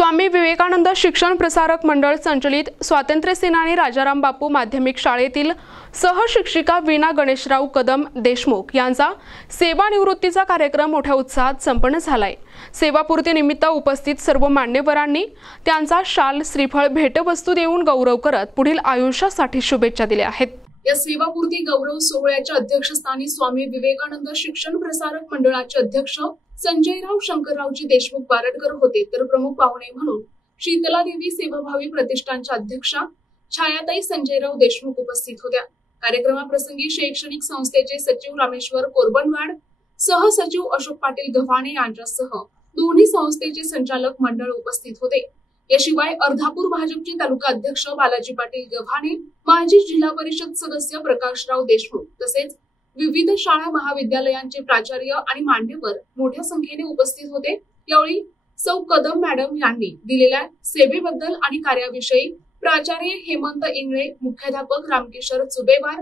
स्वामी विवेकानंद शिक्षण प्रसारक मंडळ संचलित स्वातंत्र्य सेनानी राजाराम बापू माध्यमिक शाळेतील सहशिक्षिका वीणा गणेशराव कदम देशमुख यांचा सेवानिवृत्तीचा कार्यक्रम मोठ्या उत्साहात संपन्न झालाय। सेवापूर्ती निमित्त उपस्थित सर्व मान्यवरांनी त्यांचा शाल श्रीफळ भेटवस्तू देऊन गौरव करत पुढील आयुष्यासाठी शुभेच्छा दिल्या आहेत। या सेवापूर्ती गौरव सोहळ्याच्या अध्यक्षस्थानी स्वामी विवेकानंद शिक्षण प्रसारक मंडळाचे अध्यक्ष संजयराव शंकररावजी देशमुख बारडकर होते, तर प्रमुख पाहुणे म्हणून शीतलादेवी सेवाभावी प्रतिष्ठानच्या अध्यक्षा छायाताई संजयराव देशमुख उपस्थित होत्या। कार्यक्रमाप्रसंगी शैक्षणिक संस्थेचे सचिव रामेश्वर कोरबनवाड, सहसचिव अशोक पाटील गव्हाणे यांच्यासह दोन्ही संस्थेचे संचालक मंडळ उपस्थित होते। याशिवाय अर्धापूर भाजपचे तालुका अध्यक्ष बालाजी पाटील गव्हाणे, माजी जिल्हा परिषद सदस्य प्रकाशराव देशमुख तसेच विविध शाळा महाविद्यालयांचे प्राचार्य आणि मान्यवर मोठ्या संख्येने उपस्थित होते। यावेळी सौ कदम मॅडम यांनी दिलेल्या सेवेबद्दल आणि कार्याविषयी प्राचार्य हेमंत इंगळे, मुख्याध्यापक रामकिशोर चुबेवार,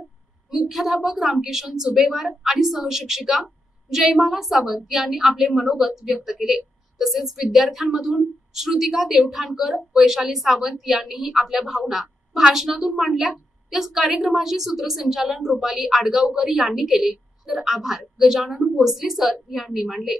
मुख्याध्यापक रामकिशन चुबेवार आणि सहशिक्षिका जयमाला सावंत यांनी आपले मनोगत व्यक्त केले। तसेच विद्यार्थ्यांमधून श्रुतिका देवठाणकर, वैशाली सावंत यांनीही आपल्या भावना भाषणातून मांडल्या। या कार्यक्रमाचे सूत्रसंचालन रुपाली आडगावकर यांनी केले, तर आभार गजानन भोसले सर यांनी मानले।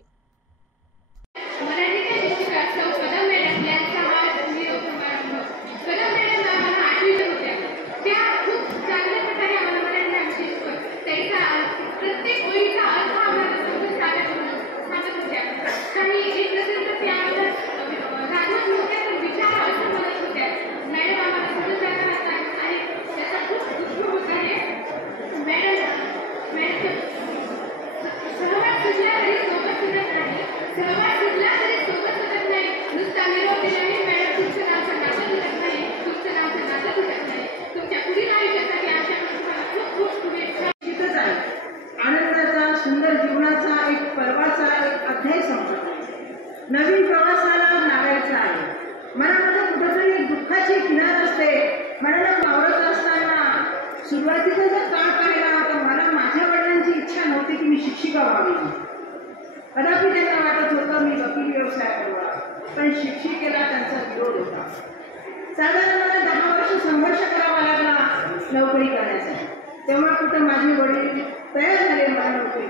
नवीन प्रवासाला लागायचं आहे। मनामध्ये कुठेतरी एक दुःखाची किनार असते। मनाला वावरत असताना सुरुवातीचा जर काळ पाहिला तर मला माझ्या वडिलांची इच्छा नव्हती की मी शिक्षिका व्हावी। कदापि त्यांना वाटत होतं मी वकील व्यवसाय करावा, पण शिक्षिकेला त्यांचा विरोध होता। साधारण मला 10 वर्ष संघर्ष करावा लागला नोकरी करण्यासाठी। तेव्हा कुठं माझे वडील तयार झाले मला नोकरी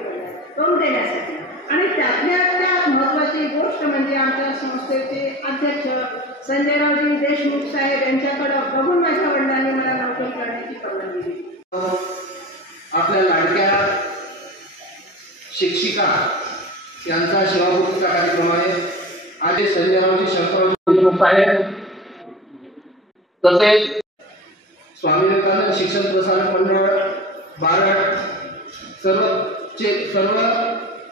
करून देण्यासाठी। आणि त्यातल्या त्यात महत्वाची गोष्ट म्हणजे आमच्या संस्थेचे अध्यक्ष संजयरावजी देशमुख साहेब यांच्याकडे बघून माझ्या वडिलांनी मला नोकरी करण्याची परवानगी दिली। आपल्या लाडक्या शिक्षिका यांचा सेवापूर्तीचा कार्यक्रम आहे। आज संजयरावजी शंकरराव देशमुख साहेब तसेच स्वामी विवेकानंद शिक्षण प्रसारक मंडळ बारड सर्व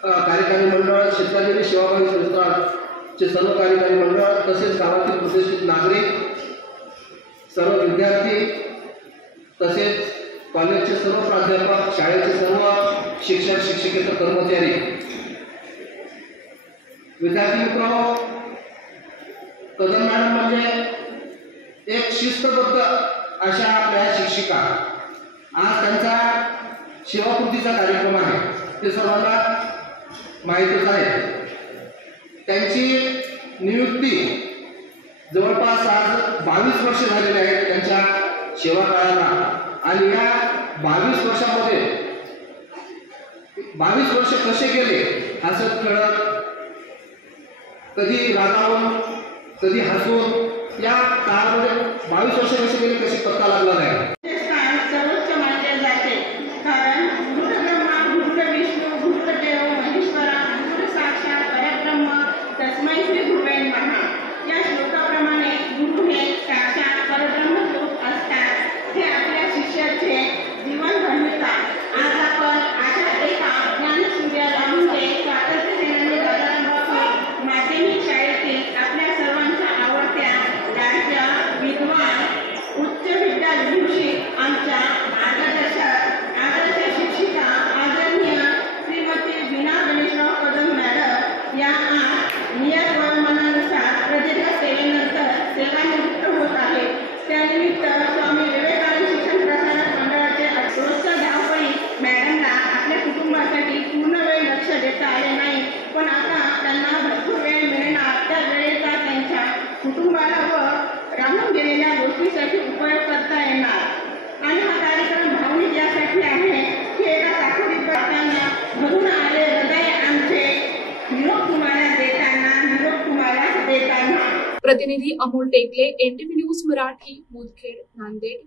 कार्यकारी मंडळ, शीतलादेवी सेवाभावी संस्थाचे सर्व कार्यकारी मंडळ तसेच गावातील प्रतिष्ठित नागरिक, सर्व विद्यार्थी तसेच कॉलेजचे सर्व प्राध्यापक, शाळेचे सर्व शिक्षक शिक्षकेतर कर्मचारी, विद्यार्थी मित्र, कदम मॅडम म्हणजे एक शिस्तबद्ध अशा आपल्या शिक्षिका। आज त्यांचा सेवापूर्तीचा कार्यक्रम आहे, ते सर्वांना माहितीच आहे। त्यांची नियुक्ती जवळपास आज 22 वर्ष झालेले आहेत त्यांच्या सेवा काळाला। आणि या 22 वर्षामध्ये 22 वर्ष कसे गेले असं कळत, कधी रागावून कधी हसून या काळामध्ये 22 वर्ष कसे गेले कसे पत्ता लागला नाही। उच्च विद्यालय कुटुंबाला व राहून गेलेल्या गोष्टीसाठी उपयोग करता येणार आणि हा कार्यक्रम भावनिक यासाठी आहे की एका साखरीत बसताना भरून आले हृदय आमचे निरोप तुम्हाला देताना प्रतिनिधी अमोल टेकले, NTV न्यूज मराठी, मुदखेड, नांदेड.